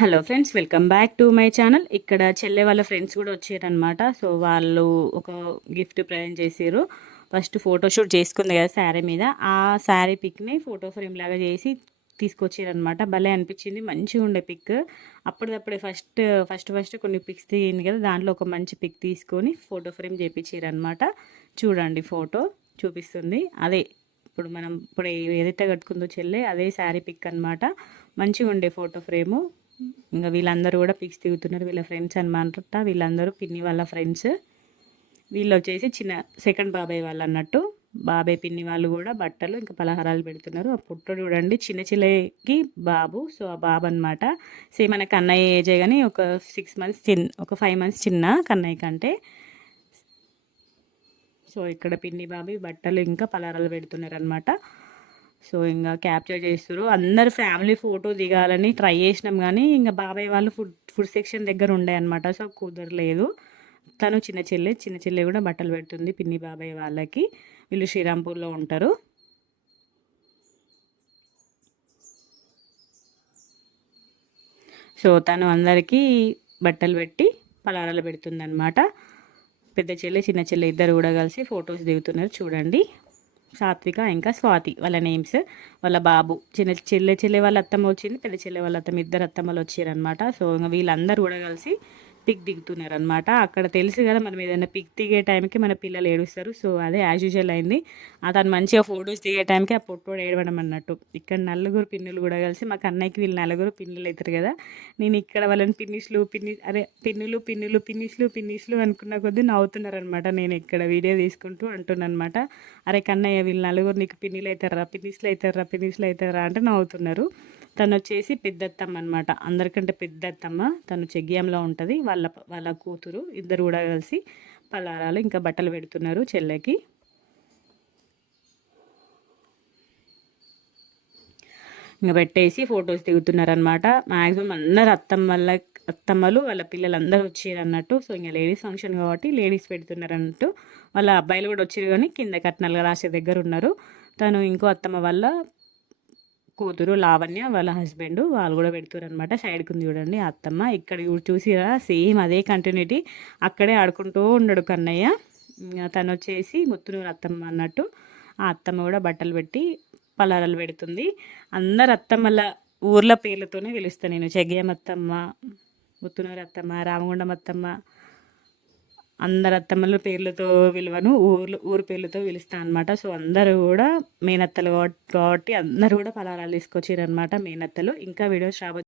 Hello friends, welcome back to my channel. ఇక్కడ చెల్లె వాళ్ళ ఫ్రెండ్స్ కూడా వచ్చారనమాట. సో వాళ్ళు ఒక గిఫ్ట్ ప్రజెంట్ చేసారు. ఫస్ట్ ఫోటోషూట్ చేసుకుంది కదా శారీ మీద, ఆ శారీ పిక్ని ఫోటో ఫ్రేమ్ లాగా చేసి తీసుకొచ్చారనమాట. భలే అనిపించింది, మంచిగా ఉండే పిక్. అప్పటిదప్పుడే ఫస్ట్ కొన్ని పిక్స్ తీయింది కదా, దాంట్లో ఒక మంచి పిక్ తీసుకొని ఫోటో ఫ్రేమ్ చేయించారనమాట. చూడండి, ఫోటో చూపిస్తుంది అదే ఇప్పుడు ఏదైతే కట్టుకుందో చెల్లె, అదే శారీ పిక్ అనమాట. మంచిగా ఉండే ఫోటో ఫ్రేము. ఇంకా వీళ్ళందరూ కూడా పిక్స్ దిగుతున్నారు. వీళ్ళ ఫ్రెండ్స్ అనమాట. వీళ్ళందరూ పిన్ని వాళ్ళ ఫ్రెండ్స్. వీళ్ళు వచ్చేసి చిన్న సెకండ్ బాబాయ్ వాళ్ళు అన్నట్టు. బాబాయ్ పిన్ని వాళ్ళు కూడా బట్టలు ఇంకా పలహారాలు పెడుతున్నారు. ఆ పుట్ట చూడండి, చిన్న చిల్లకి బాబు. సో ఆ బాబు అనమాట. సేమ్ మన కన్నయ్య ఏజే కానీ ఒక 6 మంత్స్ ఒక 5 మంత్స్ చిన్న కన్నయ్య కంటే. సో ఇక్కడ పిన్ని బాబాయ్ బట్టలు ఇంకా పలహారాలు పెడుతున్నారు అనమాట. సో ఇంకా క్యాప్చర్ చేస్తారు. అందరు ఫ్యామిలీ ఫోటో దిగాలని ట్రై చేసినాం, కానీ ఇంకా బాబాయ్ వాళ్ళు ఫుడ్ సెక్షన్ దగ్గర ఉండే అనమాట. సో కుదరలేదు. తను చిన్న చెల్లె కూడా బట్టలు పెడుతుంది పిన్ని బాబాయ్ వాళ్ళకి. వీళ్ళు శ్రీరాంపూర్లో ఉంటారు. సో తను అందరికీ బట్టలు పెట్టి పలారాలు పెడుతుంది అనమాట. పెద్ద చెల్లె చిన్న చెల్లె ఇద్దరు కూడా కలిసి ఫొటోస్ దిగుతున్నారు. చూడండి, సాత్విక ఇంకా స్వాతి వాళ్ళ నేమ్స్. వాళ్ళ బాబు చిన్న చెల్లె వాళ్ళ అత్తమ్మ వచ్చింది, పెద్ద చెల్లె వాళ్ళ అత్తమ్మ, ఇద్దరు అత్తమ్మలు వచ్చారనమాట. సో ఇంకా వీళ్ళందరూ కూడా కలిసి పిక్ దిగుతున్నారు అనమాట. అక్కడ తెలుసు కదా, మనం ఏదైనా పిక్ దిగే టైంకి మన పిల్లలు ఏడుస్తారు. సో అదే యాజ్ యూజువల్ అయింది. అతను మంచిగా ఫొటోస్ దిగే టైంకి ఆ పొట్టోడు ఏడవడం అన్నట్టు. ఇక్కడ నలుగురు పిన్నులు కూడా కలిసి, మాకు అన్నయ్యకి వీళ్ళు నలుగురు పిన్నులు అవుతారు కదా, నేను ఇక్కడ వాళ్ళని పిన్నిస్లు అనుకున్న కొద్దీ నవ్వుతున్నారు అనమాట. నేను ఇక్కడ వీడియో తీసుకుంటూ అంటున్నాను అనమాట, అరే కన్నయ్య వీళ్ళు నలుగురు నీకు పిన్నిలు అవుతారా అంటే నవ్వుతున్నారు. తను వచ్చేసి పెద్దత్తమ్మ అనమాట, అందరికంటే పెద్దత్తమ్మ. తను చెగ్గియంలో ఉంటుంది. వాళ్ళ కూతురు. ఇద్దరు కూడా కలిసి పలారాలు ఇంకా బట్టలు పెడుతున్నారు చెల్లెకి. ఇంకా పెట్టేసి ఫొటోస్ దిగుతున్నారనమాట. మ్యాక్సిమం అందరు అత్తమ్మలు వాళ్ళ పిల్లలు అందరూ వచ్చారు అన్నట్టు. సో ఇంకా లేడీస్ ఫంక్షన్ కాబట్టి లేడీస్ పెడుతున్నారు అన్నట్టు. వాళ్ళ అబ్బాయిలు కూడా వచ్చారు, కానీ కింద కట్నాలు రాసే దగ్గర ఉన్నారు. తను ఇంకో అత్తమ్మ వాళ్ళ కూతురు లావణ్య వాళ్ళ హస్బెండ్ వాళ్ళు కూడా పెడుతున్నారు అనమాట. సైడ్కి ఉంది చూడండి అత్తమ్మ. ఇక్కడ చూసిరా, సేమ్ అదే కంటిన్యూటీ. అక్కడే ఆడుకుంటూ ఉండడు కన్నయ్య. తను వచ్చేసి ముత్తునూరు అత్తమ్మ అన్నట్టు. ఆ అత్తమ్మ కూడా బట్టలు పెట్టి పలారాలు పెడుతుంది. అందరు అత్తమ్మల ఊర్ల పేర్లతోనే పిలుస్తాను నేను. చెగ్గయ్యం అత్తమ్మ, ముత్తునూరు అత్తమ్మ, రామగుండం అత్తమ్మ, అందరు అత్తమ్మల పేర్లతో విలువను ఊరు పేర్లతో పిలుస్తాను అనమాట. సో అందరూ కూడా మేనత్తలు కాబట్టి అందరూ కూడా పలారాలు తీసుకొచ్చారు అనమాట మేనత్తలు. ఇంకా వీడియోస్ రాబోతుంది.